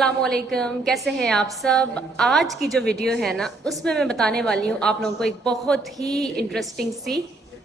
अस्सलामुअलैकुम, कैसे हैं आप सब। आज की जो वीडियो है ना, उसमें मैं बताने वाली हूँ आप लोगों को एक बहुत ही इंटरेस्टिंग सी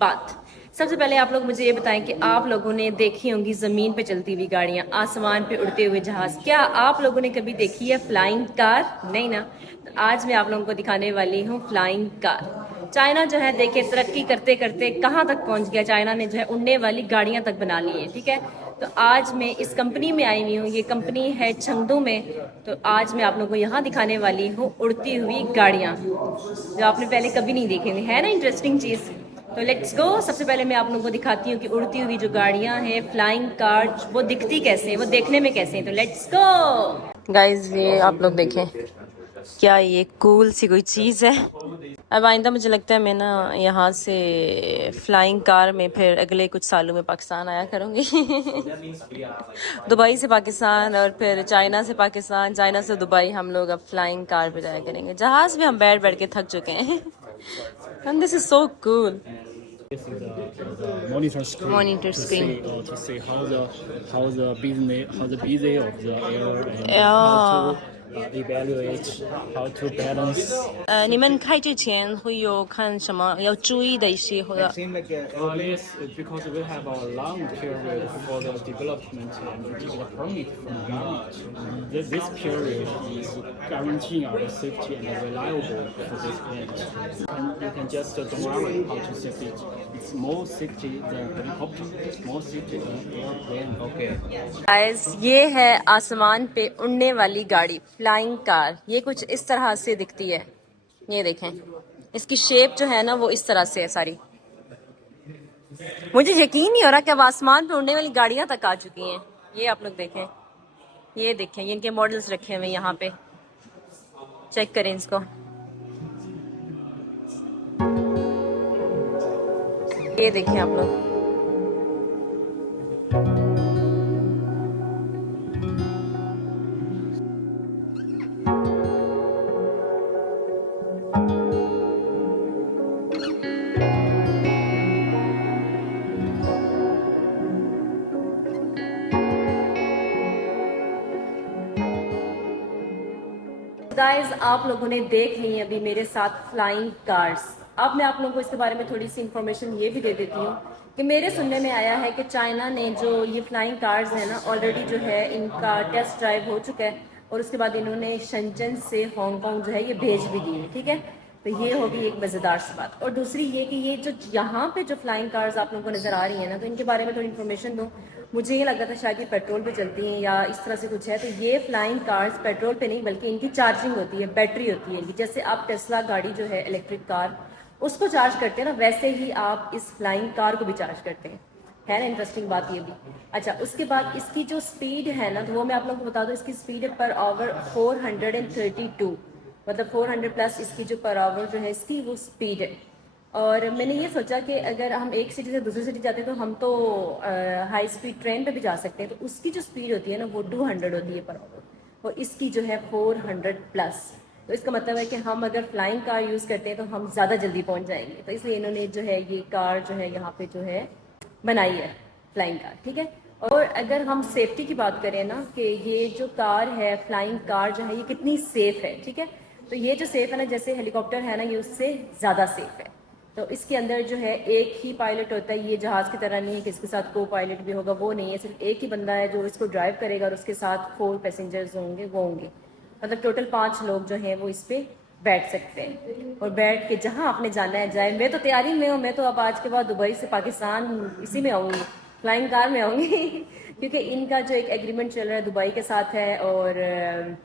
बात। सबसे पहले आप लोग मुझे ये बताएं कि आप लोगों ने देखी होंगी ज़मीन पे चलती हुई गाड़ियाँ, आसमान पे उड़ते हुए जहाज़। क्या आप लोगों ने कभी देखी है फ्लाइंग कार? नहीं ना। तो आज मैं आप लोगों को दिखाने वाली हूँ फ्लाइंग कार। चाइना जो है देखे तरक्की करते करते कहाँ तक पहुँच गया। चाइना ने जो है उड़ने वाली गाड़ियाँ तक बना ली है, ठीक है। तो आज मैं इस कंपनी में आई हुई हूँ, ये कंपनी है चंगदू में। तो आज मैं आप लोगों को यहाँ दिखाने वाली हूँ उड़ती हुई गाड़ियाँ, जो आपने पहले कभी नहीं देखी हुई है ना, इंटरेस्टिंग चीज़। तो लेट्स गो। सबसे पहले मैं आप लोगों को दिखाती हूँ कि उड़ती हुई जो गाड़ियाँ हैं, फ्लाइंग कार, वो दिखती कैसे हैं, वो देखने में कैसे हैं। तो लेट्स गो गाइज, ये आप लोग देखें, क्या ये कूल सी कोई चीज़ है। अब आइंदा मुझे लगता है मैं ना यहाँ से फ्लाइंग कार में फिर अगले कुछ सालों में पाकिस्तान आया करूँगी। दुबई से पाकिस्तान और फिर चाइना से पाकिस्तान, चाइना से दुबई, हम लोग अब फ्लाइंग कार पे जाया करेंगे। जहाज़ भी हम बैठ बैठ के थक चुके हैं। And this is so cool. This is the monitor screen Monitor screen. to see how the business how the busy of the air and how Yeah. to evaluate how to balance. 你们开之前会有看什么要注意的一些或者 Yes, because we have a long period for the development and getting the permit from the government. This period is guaranteeing our safety and reliable for this plant. And you can just don't worry how to safety it. It's more safety than helicopter, more safety than airplane. Okay. Guys, ये है आसमान पे उड़ने वाली गाड़ी, flying car. ये कुछ इस तरह से दिखती है। ये देखें, इसकी शेप जो है ना वो इस तरह से है सारी। मुझे यकीन नहीं हो रहा कि अब आसमान पे उड़ने वाली गाड़ियां तक आ चुकी हैं। ये आप लोग देखें, ये देखें, ये इनके मॉडल्स रखे हुए यहाँ पे, चेक करें इसको। ये देखें आप लोग, गाइस आप लोगों ने देख ली है अभी मेरे साथ फ्लाइंग कार्स। अब मैं आप लोगों को इसके बारे में थोड़ी सी इंफॉर्मेशन ये भी दे देती हूँ कि मेरे सुनने में आया है कि चाइना ने जो ये फ्लाइंग कार्स है ना, ऑलरेडी जो है इनका टेस्ट ड्राइव हो चुका है और उसके बाद इन्होंने शंजन से हांगकांग जो है ये भेज भी दी है, ठीक है। तो ये होगी एक मज़ेदार सी बात। और दूसरी ये कि ये जो यहाँ पे जो फ्लाइंग कार्स आप लोगों को नज़र आ रही है ना, तो इनके बारे में थोड़ी इन्फॉर्मेशन दूँ। मुझे ये लगा था शायद ये पेट्रोल पे चलती हैं या इस तरह से कुछ है। तो ये फ्लाइंग कार्स पेट्रोल पे नहीं बल्कि इनकी चार्जिंग होती है, बैटरी होती है इनकी। जैसे आप टेस्ला गाड़ी जो है इलेक्ट्रिक कार, उसको चार्ज करते हैं ना, वैसे ही आप इस फ्लाइंग कार को भी चार्ज करते हैं। है ना इंटरेस्टिंग बात ये भी। अच्छा, उसके बाद इसकी जो स्पीड है ना, तो वो मैं आप लोगों को बता दूं, इसकी स्पीड है पर आवर 432, मतलब 400 प्लस इसकी जो पर आवर जो है इसकी वो स्पीड है। और मैंने ये सोचा कि अगर हम एक सिटी से दूसरी सिटी जाते हैं तो हम तो हाई स्पीड ट्रेन पे भी जा सकते हैं। तो उसकी जो स्पीड होती है ना वो 200 होती है पर आवर, और इसकी जो है 400 प्लस। तो इसका मतलब है कि हम अगर फ्लाइंग कार यूज़ करते हैं तो हम ज़्यादा जल्दी पहुंच जाएंगे। तो इसलिए इन्होंने जो है ये कार जो है यहाँ पे जो है बनाई है, फ्लाइंग कार, ठीक है। और अगर हम सेफ्टी की बात करें ना कि ये जो कार है फ्लाइंग कार जो है ये कितनी सेफ़ है, ठीक है। तो ये जो सेफ़ है ना, जैसे हेलीकॉप्टर है ना, ये उससे ज़्यादा सेफ़ है। तो इसके अंदर जो है एक ही पायलट होता है। ये जहाज़ की तरह नहीं है कि इसके साथ को पायलट भी होगा, वो नहीं है। सिर्फ एक ही बंदा है जो इसको ड्राइव करेगा और उसके साथ 4 पैसेंजर्स होंगे, वो होंगे। मतलब टोटल 5 लोग जो हैं वो इस पर बैठ सकते हैं और बैठ के जहाँ आपने जाना है जाए। मैं तो तैयारी में हूँ, मैं तो अब आज के बाद दुबई से पाकिस्तान इसी में आऊँगी, फ्लाइंग कार में आऊँगी। क्योंकि इनका जो एक एग्रीमेंट चल रहा है दुबई के साथ है और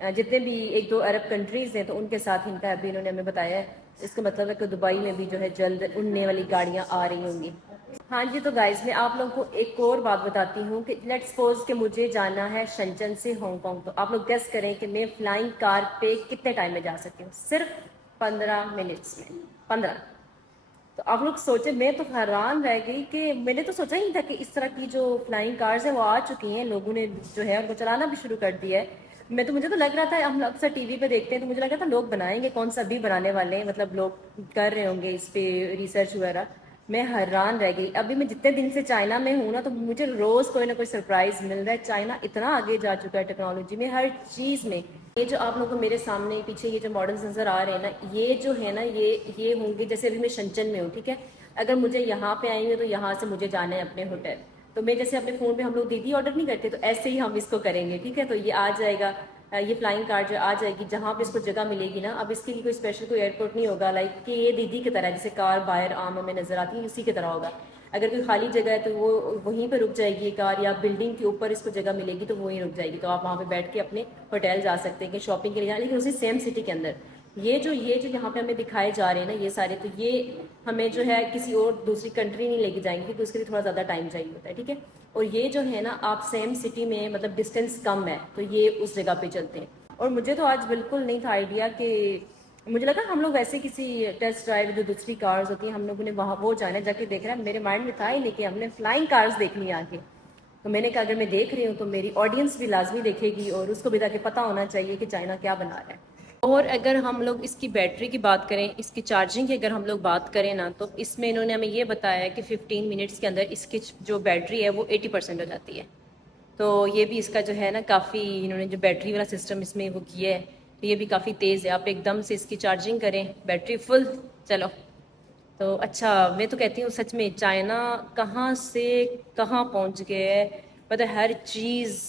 जितने भी 1-2 अरब कंट्रीज़ हैं तो उनके साथ इनका अभी इन्होंने हमें बताया है। इसका मतलब है कि दुबई में भी जो है जल्द उड़ने वाली गाड़ियाँ आ रही होंगी। हाँ जी, तो गाइस मैं आप लोगों को एक और बात बताती हूँ कि लेट्स सपोज कि मुझे जाना है शंजन से हांगकांग। तो आप लोग गेस करें कि मैं फ्लाइंग कार पे कितने टाइम में जा सकती हूँ? सिर्फ 15 मिनट्स में, 15। तो आप लोग सोचे, मैं तो हैरान रह गई कि मैंने तो सोचा ही नहीं था कि इस तरह की जो फ्लाइंग कार्स है वो आ चुकी हैं, लोगों ने जो है उनको चलाना भी शुरू कर दिया है। मुझे तो लग रहा था, हम अक्सर टीवी पे देखते हैं तो मुझे लगा था लोग बनाएंगे, कौन सा भी बनाने वाले हैं, मतलब लोग कर रहे होंगे इस पे रिसर्च वगैरह। मैं हैरान रह गई। अभी मैं जितने दिन से चाइना में हूँ ना, तो मुझे रोज कोई ना कोई सरप्राइज मिल रहा है। चाइना इतना आगे जा चुका है टेक्नोलॉजी में, हर चीज में। ये जो आप लोगों को मेरे सामने पीछे ये जो मॉडल्स नजर आ रहे हैं ना, ये जो है ना, ये होंगे, जैसे अभी मैं शंचन में हूँ, ठीक है। अगर मुझे यहाँ पे आएंगे तो यहाँ से मुझे जाना है अपने होटल, तो मैं जैसे अपने फ़ोन पे हम लोग दीदी ऑर्डर नहीं करते, तो ऐसे ही हम इसको करेंगे, ठीक है। तो ये आ जाएगा, ये फ्लाइंग कार जो आ जाएगी, जहाँ पे इसको जगह मिलेगी ना। अब इसके लिए कोई स्पेशल कोई एयरपोर्ट नहीं होगा, लाइक कि ये दीदी की तरह जैसे कार बाहर आम में नज़र आती है, उसी की तरह होगा। अगर कोई खाली जगह है तो वो वहीं पर रुक जाएगी ये कार, या बिल्डिंग के ऊपर इसको जगह मिलेगी तो वहीं रुक जाएगी, तो आप वहाँ पे बैठ के अपने होटल जा सकते हैं कि शॉपिंग के लिए जाना, लेकिन उसी सेम सिटी के अंदर। ये जो यहाँ पे हमें दिखाए जा रहे हैं ना ये सारे, तो ये हमें जो है किसी और दूसरी कंट्री नहीं लेके जाएंगे, क्योंकि उसके लिए थोड़ा ज़्यादा टाइम चाहिए होता है, ठीक है। और ये जो है ना, आप सेम सिटी में, मतलब डिस्टेंस कम है, तो ये उस जगह पे चलते हैं। और मुझे तो आज बिल्कुल नहीं था आइडिया कि, मुझे लगा हम लोग वैसे किसी टेस्ट ड्राइव जो दूसरी कार्स होती हैं हम लोगों ने वहाँ वो जाना है, जाके देख रहा है। मेरे माइंड में था ही नहीं कि हमने फ्लाइंग कार्स देखनी है आके। तो मैंने कहा अगर मैं देख रही हूँ तो मेरी ऑडियंस भी लाजमी देखेगी, और उसको भी ताकि पता होना चाहिए कि चाइना क्या बना रहा है। और अगर हम लोग इसकी बैटरी की बात करें, इसकी चार्जिंग की अगर हम लोग बात करें ना, तो इसमें इन्होंने हमें ये बताया है कि 15 मिनट्स के अंदर इसकी जो बैटरी है वो 80% हो जाती है। तो ये भी इसका जो है ना, काफ़ी इन्होंने जो बैटरी वाला सिस्टम इसमें वो किया है, तो ये भी काफ़ी तेज़ है। आप एकदम से इसकी चार्जिंग करें, बैटरी फुल, चलो। तो अच्छा, मैं तो कहती हूँ सच में चाइना कहाँ से कहाँ पहुँच गया है, मतलब हर चीज़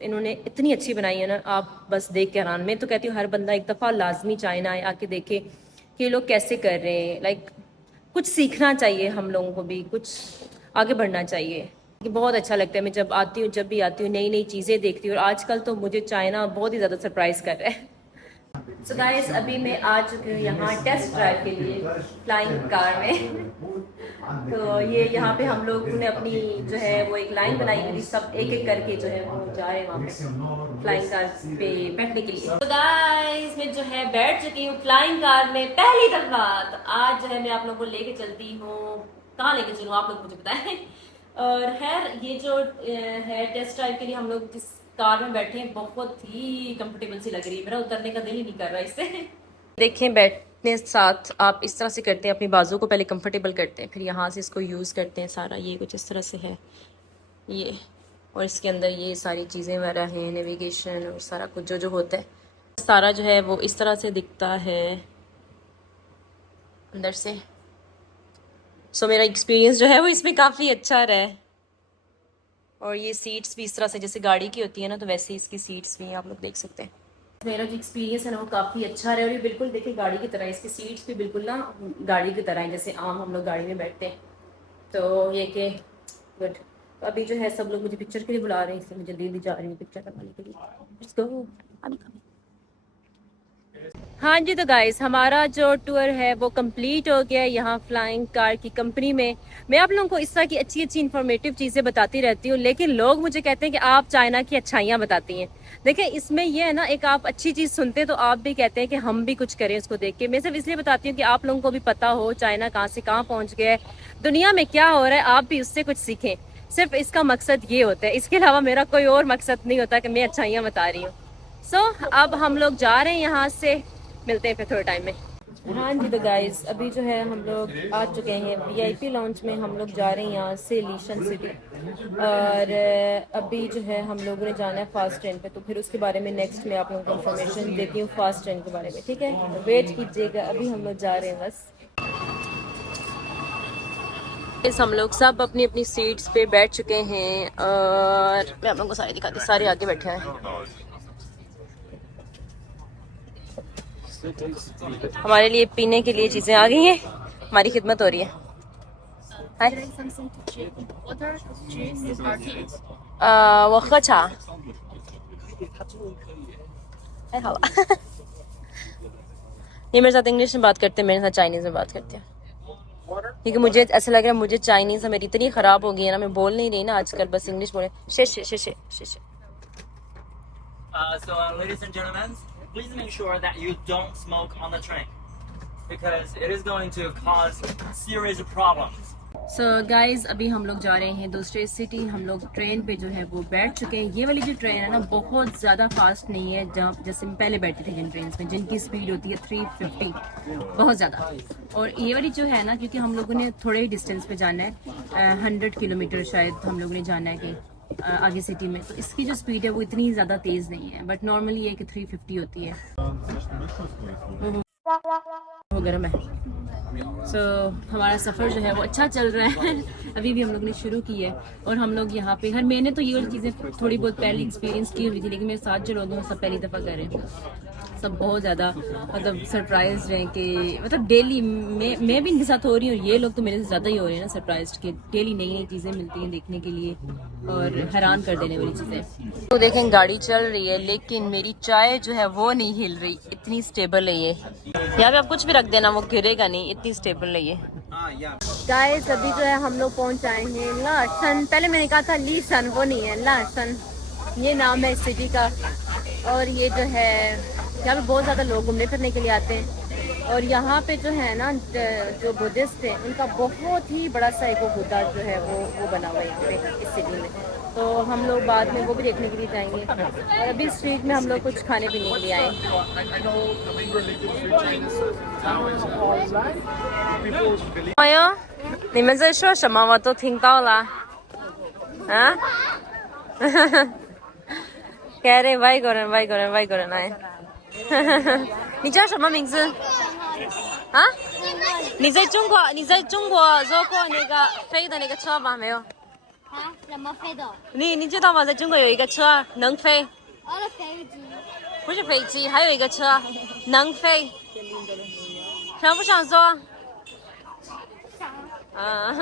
इन्होंने इतनी अच्छी बनाई है ना, आप बस देख के हैरान। मैं तो कहती हूँ हर बंदा एक दफ़ा लाजमी चाइना आए, आके देखे कि ये लोग कैसे कर रहे हैं। लाइक कुछ सीखना चाहिए हम लोगों को भी, कुछ आगे बढ़ना चाहिए। कि बहुत अच्छा लगता है, मैं जब आती हूँ, जब भी आती हूँ, नई नई चीज़ें देखती हूँ। और आजकल तो मुझे चाइना बहुत ही ज़्यादा सरप्राइज़ कर रहा है। सो गाइस, अभी मैं आ चुकी हूँ यहाँ टेस्ट ड्राइव के लिए फ्लाइंग कार में। तो ये यहाँ पे हम लोग ने अपनी जो है वो एक लाइन बनाई हुई थी, सब एक एक करके जो है वो जा रहे हैं वहाँ पे फ्लाइंग कार पे बैठने के लिए। तो गाइस, मैं जो है बैठ चुकी हूँ फ्लाइंग कार में पहली दफा। तो आज जो है मैं आप लोगों को लेके चलती हूँ, कहाँ लेके चलूँ आप लोग मुझे बताएं। और खैर, ये जो है टेस्ट ड्राइव के लिए हम लोग जिस कार में बैठे हैं, बहुत ही कंफर्टेबल सी लग रही है। मेरा उतरने का दिल ही नहीं कर रहा इससे। देखें, बैठने साथ आप इस तरह से करते हैं, अपनी बाजू को पहले कंफर्टेबल करते हैं, फिर यहाँ से इसको यूज़ करते हैं सारा। ये कुछ इस तरह से है ये, और इसके अंदर ये सारी चीज़ें वगैरह हैं, नेविगेशन और सारा कुछ जो जो होता है सारा जो है वो इस तरह से दिखता है अंदर से। सो मेरा एक्सपीरियंस जो है वो इसमें काफ़ी अच्छा रहा है। और ये सीट्स भी इस तरह से जैसे गाड़ी की होती है ना, तो वैसे इसकी सीट्स भी आप लोग देख सकते हैं। मेरा जो एक्सपीरियंस है ना वो काफ़ी अच्छा रहा है। और ये बिल्कुल देखिए गाड़ी की तरह, इसकी सीट्स भी बिल्कुल ना गाड़ी की तरह है, जैसे आम हम लोग गाड़ी में बैठते हैं। तो ये कि गुड। तो अभी जो है सब लोग मुझे पिक्चर के लिए बुला रहे हैं, इसलिए मुझे जल्दी जा रही हूँ पिक्चर करवाने के लिए। Let's go. हाँ जी, तो गाइस, हमारा जो टूर है वो कंप्लीट हो गया है यहाँ फ्लाइंग कार की कंपनी में। मैं आप लोगों को इस तरह की अच्छी अच्छी इन्फॉर्मेटिव चीज़ें बताती रहती हूँ, लेकिन लोग मुझे कहते हैं कि आप चाइना की अच्छाइयाँ बताती हैं। देखिए, इसमें ये है ना, एक आप अच्छी चीज़ सुनते हैं तो आप भी कहते हैं कि हम भी कुछ करें उसको देख के। मैं सिर्फ इसलिए बताती हूँ कि आप लोगों को भी पता हो चाइना कहाँ से कहाँ पहुँच गया है, दुनिया में क्या हो रहा है, आप भी उससे कुछ सीखें। सिर्फ इसका मकसद ये होता है, इसके अलावा मेरा कोई और मकसद नहीं होता कि मैं अच्छाइयाँ बता रही हूँ। सो अब हम लोग जा रहे हैं यहाँ से, मिलते हैं फिर थोड़े टाइम में। हाँ जी, तो गाइस, अभी जो है हम लोग आ चुके हैं वीआईपी लॉन्च में। हम लोग जा रहे हैं यहाँ से लीशन सिटी, और अभी जो है हम लोगों ने जाना है फास्ट ट्रेन पे। तो फिर उसके बारे में नेक्स्ट में आप लोगों को इन्फॉर्मेशन देती हूँ फास्ट ट्रेन के बारे में, ठीक है। तो वेट कीजिएगा, अभी हम लोग जा रहे हैं बस। हम लोग सब अपनी अपनी सीट्स पे बैठ चुके हैं, और मैं आप लोगों को सारे दिखाती, सारे आगे बैठे हैं। हमारे लिए पीने के लिए चीजें आ गई हैं, हमारी खिदमत हो रही है। ये मेरे साथ इंग्लिश में बात करते हैं, मेरे साथ चाइनीज में बात करते हैं, क्योंकि मुझे ऐसा लग रहा है मुझे चाइनीज मेरी इतनी खराब हो गई है ना, मैं बोल नहीं रही ना आजकल, बस इंग्लिश बोले। So, ladies and gentlemen, please make sure that you don't smoke on the train, because it is going to cause serious problems. So guys अभी हम लोग जा रहे हैं दूसरे सिटी। हम लोग ट्रेन पे जो है वो बैठ चुके हैं। ये वाली जो ट्रेन है ना बहुत ज़्यादा फास्ट नहीं है, जहाँ जैसे हम पहले बैठे थे जिन ट्रेन में जिनकी स्पीड होती है 350, बहुत ज़्यादा। और ये वाली जो है ना, क्योंकि हम लोगों ने थोड़े ही डिस्टेंस पे जाना है, 100 किलोमीटर शायद हम लोगों ने जाना है कि आगे सिटी में, तो इसकी जो स्पीड है वो इतनी ज़्यादा तेज़ नहीं है। बट नॉर्मली ये कि 350 होती है। वो गर्म है। हमारा सफ़र जो है वो अच्छा चल रहा है। अभी भी हम लोग ने शुरू की है और हम लोग यहाँ पे मैंने तो ये वाली चीज़ें थोड़ी बहुत पहले एक्सपीरियंस की हुई थी, लेकिन मेरे साथ जो लोग हैं सब पहली दफ़ा कर रहे हैं। सब बहुत ज़्यादा मतलब सरप्राइज रहे कि मतलब डेली मैं भी इनके साथ हो रही हूँ, ये लोग तो मेरे से ज़्यादा ही हो रहे हैं ना सरप्राइज कि डेली नई नई चीज़ें मिलती हैं देखने के लिए और हैरान कर देने वाली चीज़ें। तो देखें गाड़ी चल रही है लेकिन मेरी चाय जो है वो नहीं हिल रही, इतनी स्टेबल है ये। यहाँ पे आप कुछ भी रख देना वो गिरेगा नहीं, इतनी स्टेबल है ये। गाइस अभी जो है हम लोग पहुँच आए हैं लासन। पहले मैंने कहा था लीसन, वो नहीं है, लासन ये नाम है इस सिटी का। और ये जो है यहाँ पे बहुत ज़्यादा लोग घूमने फिरने के लिए आते हैं। और यहाँ पे जो है ना जो बुद्धिस्ट हैं उनका बहुत ही बड़ा सा एक बुद्धा जो है वो बना हुआ है यहाँ पे इस सिटी में। तो हम लोग बाद में वो भी देखने के लिए जाएंगे। और अभी स्ट्रीट में हम लोग कुछ खाने पीने के लिए आए। 朋友，你们在说什么？我都听到了。啊？कह रहे外国人，外国人，外国人来。你叫什么名字？啊？你在中国坐过那个飞的那个车吗？没有。啊？怎么飞的？你知道吗？在中国有一个车能飞，飞机。不是飞机，还有一个车能飞，想不想坐？啊，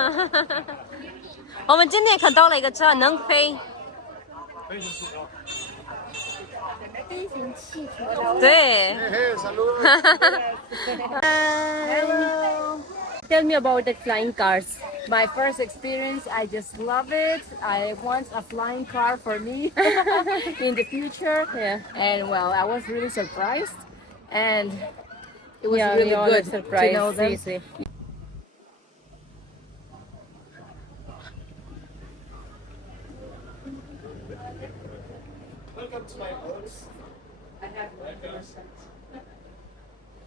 我们今天看到了一个车能飞。飞行气球。对。Tell me about the flying cars. My first experience, I just love it. I want a flying car for me in the future. Yeah. And well, I was really surprised, and it was Yeah, really we all good are surprised. to know them. Seriously.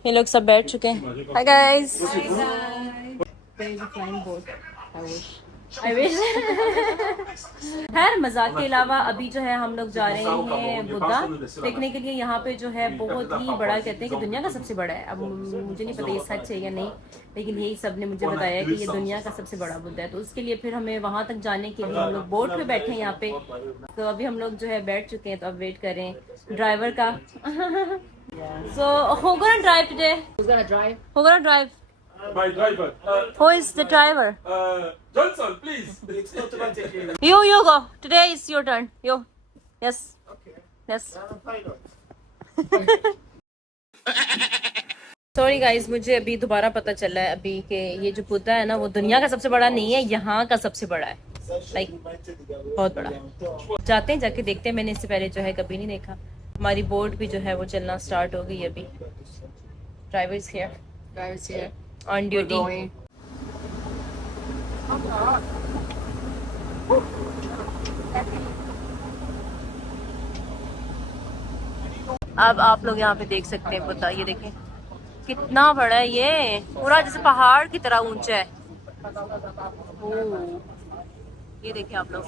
ये लोग सब बैठ चुके हैं। Hi guys. There is a flying boat. I wish. I wish. खैर मजाक के अलावा अभी जो है हम लोग जा रहे हैं बुद्धा देखने के लिए। यहाँ पे जो है बहुत ही बड़ा, कहते हैं कि दुनिया का सबसे बड़ा है। अब मुझे नहीं पता ये सच है या नहीं, लेकिन यही सब ने मुझे बताया कि ये दुनिया का सबसे बड़ा बुद्धा है। तो उसके लिए फिर हमें वहां तक जाने के लिए हम लोग बोट पे बैठे हैं यहाँ पे। तो अभी हम लोग जो है बैठ चुके हैं, तो अब वेट करें ड्राइवर का। So who gonna drive today? Who's gonna drive? Who gonna drive? My driver. Who is the driver? Johnson, please. It's automatic. You go. Today is your turn. You. Yes. Yes. Sorry guys, मुझे अभी दोबारा पता चला है अभी कि ये जो बुद्धा है ना वो दुनिया का सबसे बड़ा नहीं है, यहाँ का सबसे बड़ा है। लाइक बहुत बड़ा। जाते हैं, जाके देखते हैं। मैंने इससे पहले जो है कभी नहीं देखा। हमारी बोट भी जो है वो चलना स्टार्ट हो गई अभी। Driver is here Driver's here. On We're duty. going. अब आप लोग यहाँ पे देख सकते हैं बुद्धा, ये देखें कितना बड़ा है ये, पूरा जैसे पहाड़ की तरह ऊंचा है। ये देखें आप लोग,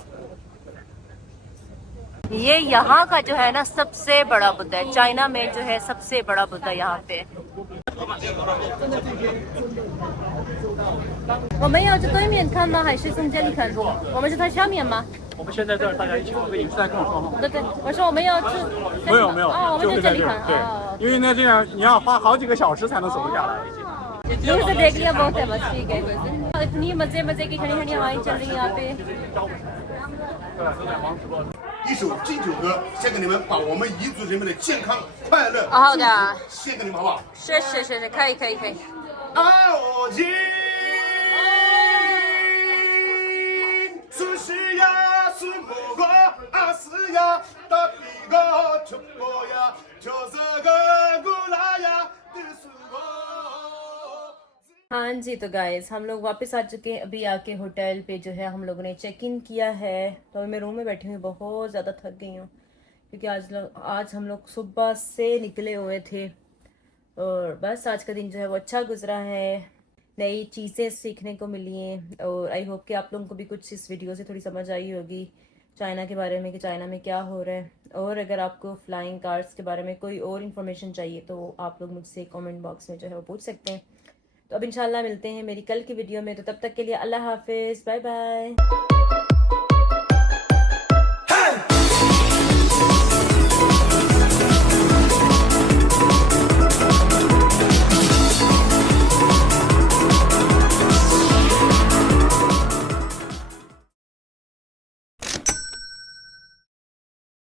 ये यहाँ का जो है ना सबसे बड़ा बुद्धा है। चाइना में जो है सबसे बड़ा बुद्धा यहाँ पे है। 我们要去对面看吗？还是从这里看？我们是在上面吗？ 我们现在这儿大家一起合个影，是在跟我说吗？ 对对，我说我们要去。没有没有，哦，我们就是在这儿在这里看。哦，对，因为呢这样你要花好几个小时才能走得下来。 दूर से देख लिया बहुत है, बस ठीक है। इतनी मजे मजे की ठंडी ठंडी हवाएं चल रही है यहाँ पे। 一首敬酒歌，献给你们，把我们彝族人民的健康、快乐、好的，献给你们，好不好？是是是是，可以可以可以。 啊，我敬，苏西呀，苏莫个，阿斯呀，达比个，出国呀，就是个古拉呀，的苏国。हाँ जी, तो गाइस हम लोग वापस आ चुके हैं। अभी आके होटल पे जो है हम लोगों ने चेक इन किया है। तो अभी मैं रूम में बैठी हूँ, बहुत ज़्यादा थक गई हूँ क्योंकि आज हम लोग सुबह से निकले हुए थे और बस आज का दिन जो है वो अच्छा गुजरा है। नई चीज़ें सीखने को मिली हैं और आई होप कि आप लोगों को भी कुछ इस वीडियो से थोड़ी समझ आई होगी चाइना के बारे में कि चाइना में क्या हो रहा है। और अगर आपको फ्लाइंग कार्स के बारे में कोई और इन्फॉर्मेशन चाहिए तो आप लोग मुझसे कमेंट बॉक्स में जो है वो पूछ सकते हैं। तो अब इंशाल्लाह मिलते हैं मेरी कल की वीडियो में। तो तब तक के लिए अल्लाह हाफिज़, बाय बाय।